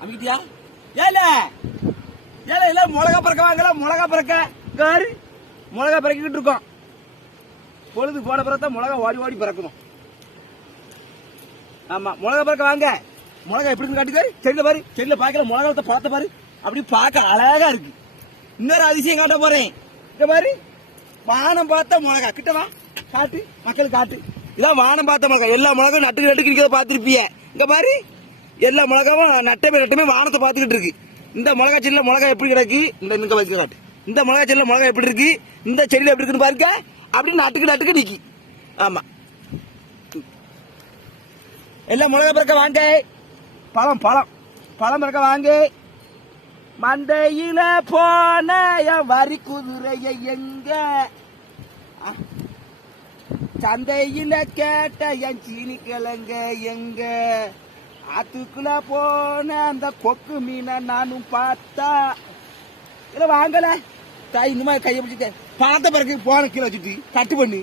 அமைக்கிட்டியா? ஏல ஏல இல்ல மிளகா பறக்க வாங்கல, மிளகா பறக்க காரு மிளகா பறக்கிட்டு இருக்கோம். பொழுது போன பிறகு மிளகா ஓடி ஓடி பறக்கணும். ஆமா மிளகா பறக்க வாங்க. மிளகா எப்படின்னு காட்டுக்காரு. செடியில பாரு, செடியில பாக்கல மிளகாத்த பார்த்த பாரு, அப்படி பார்க்க அழகா இருக்கு. இன்னொரு அதிசயம் காட்ட போறேன். இங்க பாரு, வானம் பார்த்த மிளகா. கிட்ட வா, காட்டு மக்களுக்கு காட்டு. இதான் வானம் பார்த்த மிளகா. எல்லா மிளகாவும் நட்டுக்கு நட்டுக்கு இருக்கிறத பார்த்துருப்பீங்க. இங்க பாரு, எல்லா மிளகாவும் நட்டமே வானத்தை பார்த்துக்கிட்டு இருக்கு. இந்த மிளகா செடியில மிளகா எப்படி கிடக்கு, இந்த வச்சு காட்டு. இந்த மிளகா செடியில மிளகா எப்படி இருக்கு, இந்த செடியில எப்படி இருக்குன்னு பாருங்க. அப்படி நட்டுக்கு நிக்கி. ஆமா எல்லாம் மிளகா பறக்க வாங்க. பழம் பழம் பழம் பறக்க வாங்க. மந்தையில போன வரி குதிரைய எங்க, சந்தையில கேட்ட என் சீனி கிழங்க எங்க, ஆத்துக்குள்ள போன அந்த கொக்கு மீனை நானும் பார்த்தா. இல்ல வாங்கல தாய் இந்த மாதிரி கையை பிடிச்சிட்டேன். பார்த்த பிறகு போன கீழே வச்சுட்டு கட்டு பண்ணி